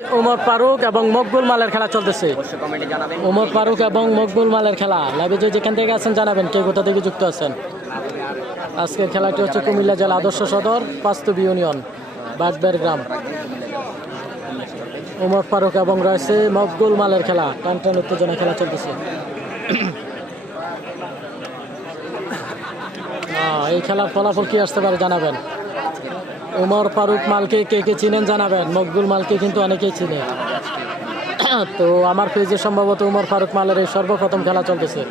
ওমর ফারুক এবং মকবুল মালের খেলা চলতেছে। ওমর ফারুক এবং মকবুল মালের খেলা লাইভে যেখান থেকে আছেন জানাবেন কে কোথা থেকে যুক্ত আছেন। আজকের খেলাটি হচ্ছে কুমিল্লা জেলা আদর্শ সদর বাস্তব ইউনিয়ন বাগবের গ্রাম। ওমর ফারুক এবং রয়েছে মকবুল মালের খেলা, টান উত্তেজনা খেলা চলতেছে। এই খেলার ফলাফল কি আসতে পারে জানাবেন। ওমর ফারুক মালকে কে কে চিনেন জানাবেন, মকবুল মালকে কিন্তু অনেকেই চিনে। তো আমার পেজে সম্ভবত ওমর ফারুক মালের এই সর্বপ্রথম খেলা চলতেছে,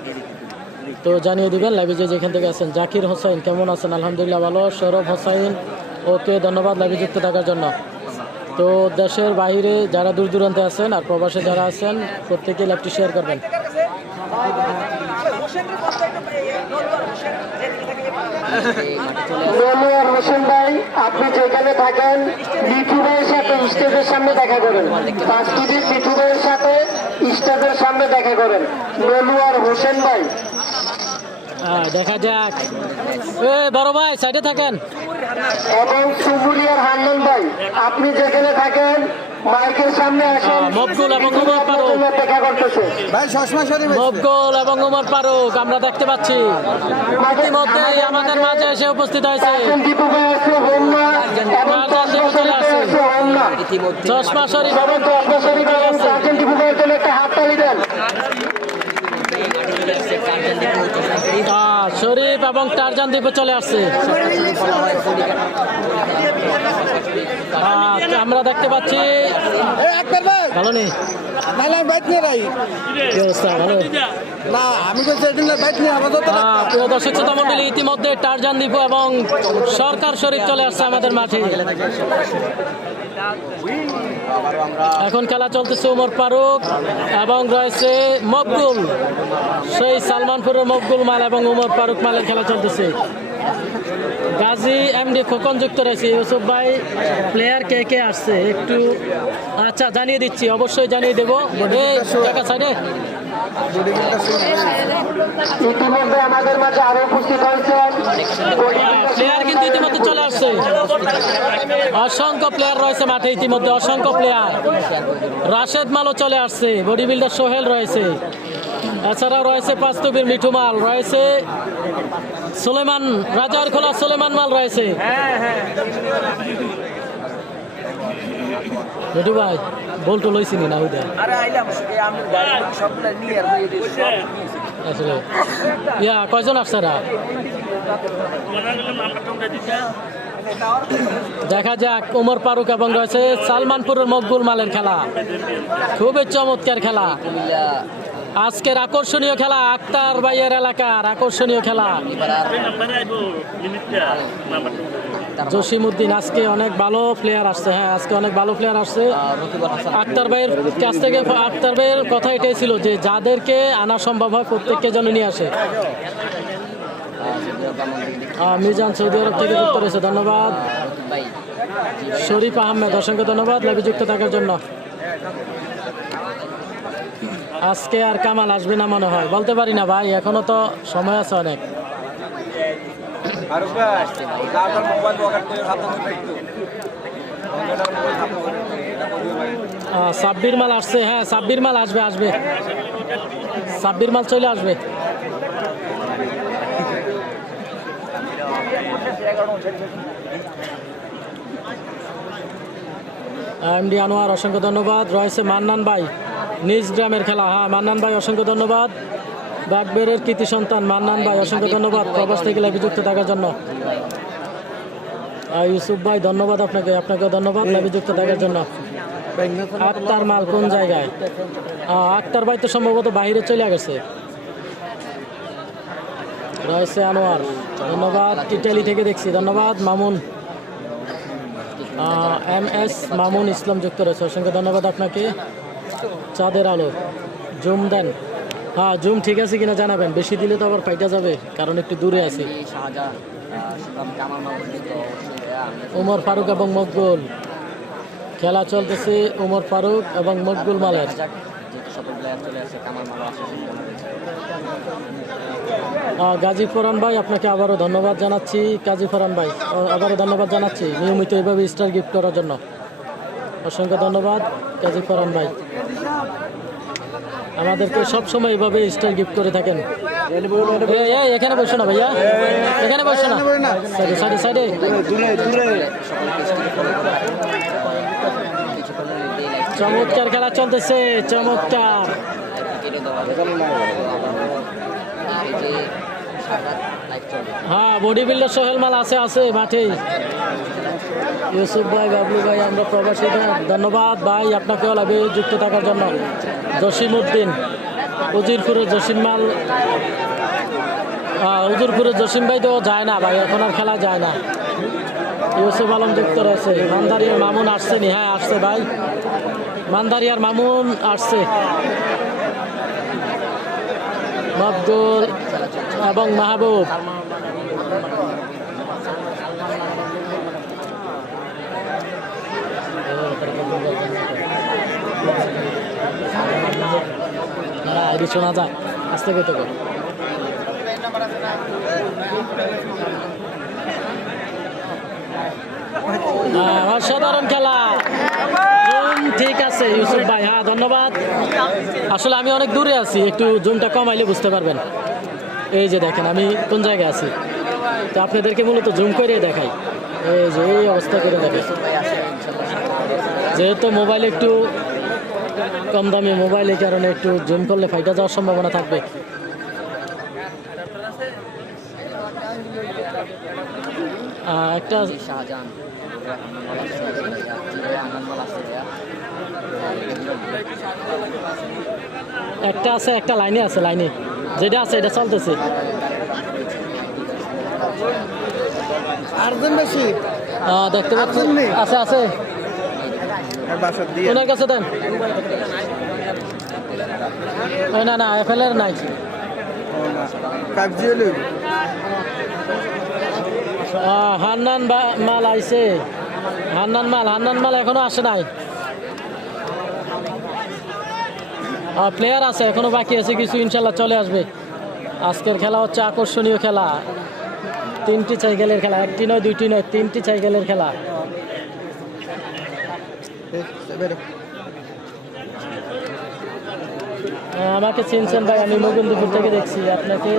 তো জানিয়ে দিবেন লাইভে যেখান থেকে আছেন। জাকির হোসাইন কেমন আছেন? আলহামদুলিল্লাহ ভালো। সৌরভ হোসাইন ওকে ধন্যবাদ লাইভে যুক্ত থাকার জন্য। তো দেশের বাইরে যারা দূর দূরান্তে আছেন আর প্রবাসে যারা আছেন প্রত্যেকে লাইভটি শেয়ার করবেন। মনোয়ার হোসেন ভাই, আপনি যেখানে থাকেন মিঠু ভাইয়ের সাথে স্টেজের সামনে দেখা করেন। বাস্তুদ্বীপ মিঠু ভাইয়ের সাথে স্টেজের সামনে দেখা করেন। মনোয়ার হোসেন ভাই, দেখা যাক। বড় ভাই সাইডে থাকেন। এবং সুবুরিয়ার হান্নান ভাই, আপনি যেখানে থাকেন মাইকের সামনে আসেন। মকবুল এবং ওমর ফারুক দেখা করতেছে। মকবুল এবং ওমর ফারুক আমরা দেখতে পাচ্ছি ইতিমধ্যেই আমাদের মাঝে এসে উপস্থিত হয়েছে। চশমা শরীফ একটা হাত তালি দেন। শরীফ এবং টারজান দ্বীপে চলে আসছে। আমরা দেখতে পাচ্ছি ভালো নেই দর্শক শ্রোতা মন্ডলী, ইতিমধ্যে টারজান দ্বীপ এবং সরকার শরীফ চলে আসছে আমাদের মাঠে। এখন খেলা চলতেছে ওমর ফারুক এবং রয়েছে মকবুল, সেই সালমানপুরের মকবুল মাল এবং ওমর ফারুক মালের খেলা চলতেছে। গাজী এমডি খোকন যুক্ত রয়েছে। ইউসুফ ভাই প্লেয়ার কে কে আসছে একটু আচ্ছা জানিয়ে দিচ্ছি, অবশ্যই জানিয়ে দেবো। সাইডে ইতিমধ্যে আমাদের মাঝে আরো উপস্থিত হয়েছেন প্লেয়ার, কিন্তু ইতিমধ্যে চলে আসছে। অসংখ্য প্লেয়ার রয়েছে মাঠে ইতিমধ্যে, অসংখ্য প্লেয়ার। রাশেদ মালও চলে আসছে, বডি বিল্ডার সোহেল রয়েছে, এছাড়াও রয়েছে পাঁচতুবির মিঠু মাল রয়েছে, সুলেমান রাজার খোলা সুলেমান মাল রয়েছে। মিঠু ভাই বলতো লইছিনি না ওইটা আসলে কয়জন আসছে? দেখা যাক ওমর ফারুক এবং রয়েছে সালমানপুরের মকবুল মালের খেলা। খুবই চমৎকার খেলা, আজকের আকর্ষণীয় খেলা, আক্তার ভাইয়ের এলাকার আকর্ষণীয় খেলা। জসিমউদ্দিন আজকে অনেক ভালো প্লেয়ার আসছে। হ্যাঁ, আজকে অনেক ভালো প্লেয়ার আসছে। আক্তার ভাইয়ের কাছ থেকে আক্তার ভাইয়ের কথা এটাই ছিল যে যাদেরকে আনা সম্ভব হয় প্রত্যেককে যেন নিয়ে আসে। মিজান সৌদি আরব থেকে যুক্ত রয়েছে, ধন্যবাদ। শরীফ আহমেদ অসংখ্য ধন্যবাদ লাইভে যুক্ত থাকার জন্য। আজকে আর কামাল আসবে না মনে হয়, বলতে পারি না ভাই, এখনো তো সময় আছে অনেক। সাব্বির মাল আসছে। হ্যাঁ, সাব্বির মাল আসবে, সাব্বির মাল চলে আসবে। এমডি আনোয়ার অসংখ্য ধন্যবাদ। রয়েছে মান্নান ভাই, নিজ গ্রামের খেলা। হ্যাঁ, মান্নান ভাই অসংখ্য ধন্যবাদ। বাগবেরের কৃতি সন্তান মান্নান ভাই অসংখ্য ধন্যবাদ প্রবাস থেকে লাইভে যুক্ত থাকার জন্য। ইউসুফ ভাই ধন্যবাদ আপনাকে ধন্যবাদ লাইভে যুক্ত থাকার জন্য। আক্তার মাল কোন জায়গায়? আক্তার ভাই তো সম্ভবত বাইরে চলে গেছে। রয়েছে আনোয়ার, ধন্যবাদ। ইটালি থেকে দেখছি, ধন্যবাদ। মামুন MS মামুন ইসলাম যুক্ত রয়েছে, অসংখ্য ধন্যবাদ আপনাকে। চাঁদের আলো জুম দেন। হ্যাঁ, জুম ঠিক আছে কিনা জানাবেন, বেশি দিলে তো আবার ফাইটা যাবে কারণ একটু দূরে আছি। ওমর ফারুক এবং মকবুল খেলা চলতেছে, ওমর ফারুক এবং মকবুল মালের। গাজী ফরান ভাই আপনাকে আবারও ধন্যবাদ জানাচ্ছি। গাজী ফরান ভাই আবারও ধন্যবাদ জানাচ্ছি নিয়মিত এইভাবে স্টার গিফট করার জন্য। অসংখ্য ধন্যবাদ কাজী ফরান ভাই, আমাদেরকে সবসময় এইভাবে স্টার গিফট করে থাকেন। এখানে বসো না ভাইয়া, এখানে বসো না, সাইডে সাইডে সাইডে। চমৎকার খেলা চলতেছে, চমৎকার। হ্যাঁ, বডি বিল্ডার সোহেল মাল আছে আছে মাঠেই। ইউসুফ ভাই, বাবলু ভাই, আমরা প্রবাসী, ধন্যবাদ ভাই আপনাকেও লাভে যুক্ত থাকার জন্য। জসিম উদ্দিন, উজিরপুরের জসিম মাল, উজিরপুরের জসিম ভাই তো যায় না ভাই, এখন আর খেলা যায় না। ইউসুফ আলম যুক্ত রয়েছে। মান্দারিয়ার মামুন আসছে নি? হ্যাঁ আসছে ভাই, মান্দারিয়ার মামুন আসছে। মকবুল এবং মাহবুব, এটি শোনা যায়, আস্তে করতে কর। অসাধারণ খেলা, ঠিক আছে ইউসুফ ভাই, হ্যাঁ ধন্যবাদ। আসলে আমি অনেক দূরে আছি, একটু জুমটা কমাইলে বুঝতে পারবেন। এই যে দেখেন আমি কোন জায়গায় আছি, তো আপনাদেরকে মূলত জুম করে দেখাই। এই যে এই অবস্থা করে দেখাই, যেহেতু মোবাইল একটু কম দামি মোবাইল, এই কারণে একটু জুম করলে ফাইটা যাওয়ার সম্ভাবনা থাকবে। একটা একটা আছে, একটা লাইনে আছে, লাইনে যেটা আছে এটা চলতেছে। দেখতে পাচ্ছি, আছে আছে, ওনার কাছে দেন। না না, এফএল এর নাই। হান্নান মাল আইছে, হান্নান মাল এখনো আসে নাই। প্লেয়ার আছে এখনো বাকি আছে কিছু, ইনশাল্লাহ চলে আসবে। আজকের খেলা হচ্ছে আকর্ষণীয় খেলা, 3টি সাইকেলের খেলা, 1টি নয় 2টি নয়, 3টি সাইকেলের খেলা। আমাকে চিনছেন ভাই, আমি মুকুন্দপুর থেকে দেখছি আপনাকে।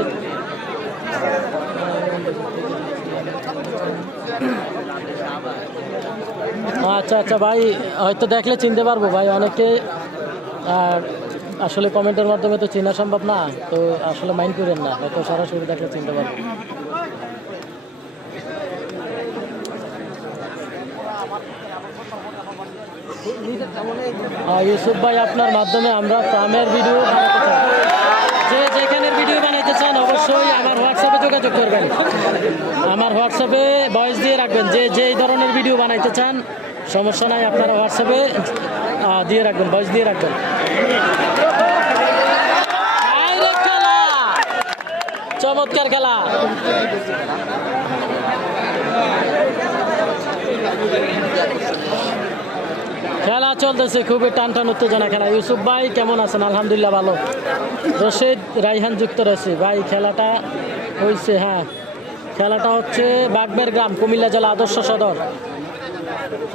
আচ্ছা আচ্ছা ভাই, হয়তো দেখলে চিনতে পারবো ভাই, অনেকে আসলে কমেন্টের মাধ্যমে তো চেনা সম্ভব না, তো আসলে মাইন্ড করেন না, হয়তো সরাসরি দেখলে চিনতে পারবো। ইউসুফ ভাই, আপনার মাধ্যমে আমরা ফার্মের ভিডিও বানাতে চাই, যে যেখানের ভিডিও বানাইতে চান অবশ্যই আমার হোয়াটসঅ্যাপে যোগাযোগ করবেন। আমার হোয়াটসঅ্যাপে ভয়েস দিয়ে রাখবেন, যে যেই ধরনের ভিডিও বানাইতে চান সমস্যা নাই, আপনারা হোয়াটসঅ্যাপে দিয়ে রাখবেন, ভয়েস দিয়ে রাখবেন। চমৎকার খেলা, খেলা চলতেছে, খুবই টান টান উত্তেজনা খেলা। ইউসুফ ভাই কেমন আছেন? আলহামদুলিল্লাহ ভালো। রশিদ রাইহান যুক্ত রয়েছে ভাই, খেলাটা হয়েছে, হ্যাঁ খেলাটা হচ্ছে বাগবের গ্রাম, কুমিল্লা জেলা আদর্শ সদর,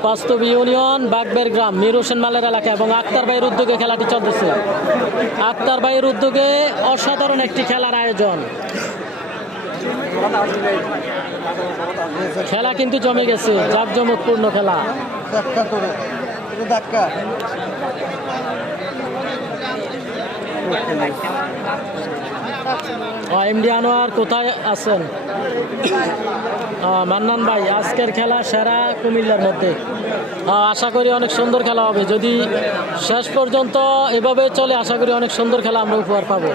বাস্তব ইউনিয়ন, বাগবের গ্রাম, মীর হোসেন মালের এলাকা এবং আক্তার ভাইয়ের উদ্যোগে খেলাটি চলতেছে। আক্তার ভাইয়ের উদ্যোগে অসাধারণ একটি খেলার আয়োজন, খেলা কিন্তু জমে গেছে, জাঁকজমকপূর্ণ খেলা। এমডি আনোয়ার কোথায় আছেন? মান্নান ভাই, আজকের খেলা সেরা কুমিল্লার মধ্যে। আশা করি অনেক সুন্দর খেলা হবে, যদি শেষ পর্যন্ত এভাবে চলে আশা করি অনেক সুন্দর খেলা আমরা উপহার পাবো।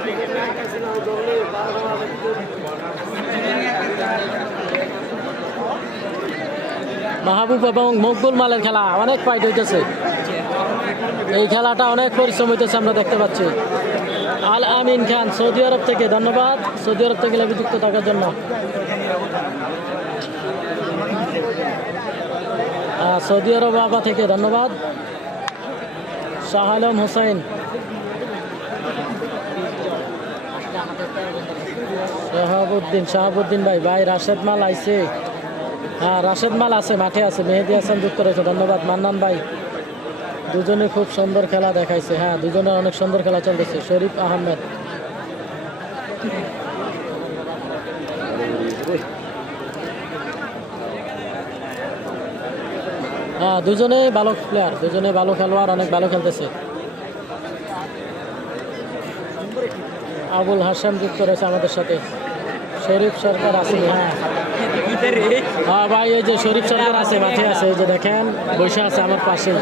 মাহবুব এবং মকবুল মালের খেলা, অনেক ফাইট হইতেছে, এই খেলাটা অনেক পরিশ্রম হইতেছে আমরা দেখতে পাচ্ছি। আল আমিন খান সৌদি আরব থেকে, ধন্যবাদ সৌদি আরব থেকে যুক্ত থাকার জন্য। সৌদি আরব বাবা থেকে ধন্যবাদ। শাহ আলম হোসেন, শাহাবুদ্দিন ভাই, ভাই রাশেদ মাল আইছে, হ্যাঁ রাশেদ মাল আছে, মাঠে আছে। মেহেদি হাসান যুক্ত রয়েছে, ধন্যবাদ। মান্নান ভাই, দুজনে খুব সুন্দর খেলা দেখাইছে। হ্যাঁ, দুজনে অনেক সুন্দর খেলা চলতেছে। শরীফ আহমেদ হ্যাঁ, দুজনেই ভালো প্লেয়ার, দুজনে ভালো খেলোয়াড়, অনেক ভালো খেলতেছে। আবুল হাসান যুক্ত রয়েছে আমাদের সাথে। শরীফ সরকার আছে। হ্যাঁ হ্যাঁ ভাই, এই যে শরীফ সরকার আছে, মাঠে আছে, এই যে দেখেন বসে আছে আমার পাশে।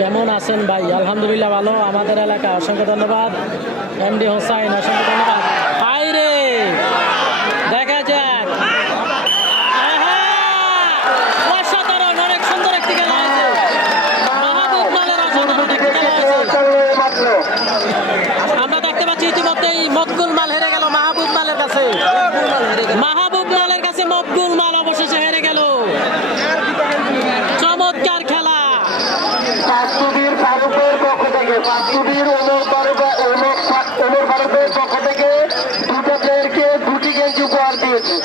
কেমন আছেন ভাই? আলহামদুলিল্লাহ ভালো। আমাদের এলাকা অসংখ্য ধন্যবাদ। এমডি হোসাইন অসংখ্য ধন্যবাদ। হাই রে, দেখা যাক। আহা! অসাধারণ, অনেক সুন্দর একটি খেলা হয়েছে। মাহবুব মালের অসাধারণ একটি খেলা হয়েছে। আমরা দেখতে পাচ্ছি ইতিমধ্যেই মকবুল মাল হেরে গেল মাহবুব মালের কাছে। মাহবুব মালের কাছে মকবুল মাল অবশেষে হেরে গেল। চমৎকার খেলা। পাঁচটুবির ফারুকের পক্ষ থেকে, পাঁচটুবির ওমর ফারুকের পক্ষ থেকে দুটো প্লেয়ারকে দুটি গেঞ্জি উপহার দিয়েছে।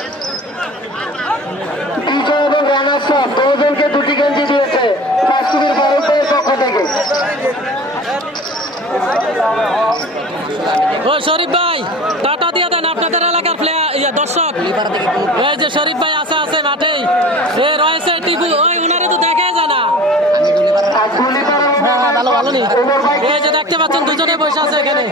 বিজয় এবং রানার্স আপ দুজনকে দুটি গেঞ্জি দিয়েছে পাঁচটুবির ফারুকের পক্ষ থেকে। ও শরীফ ভাই, টাটা দিয়ে দেন আপনাদের এলাকার প্লেয়ার, দর্শক। এই যে শরীফ ভাই আছে মাঠেই, এ রয়েছে টিপু, ওই উনারে তো দেখাই যায় না। ভালো ভালো নেই, এই যে দেখতে পাচ্ছেন দুজনে বসে আছে এখানে।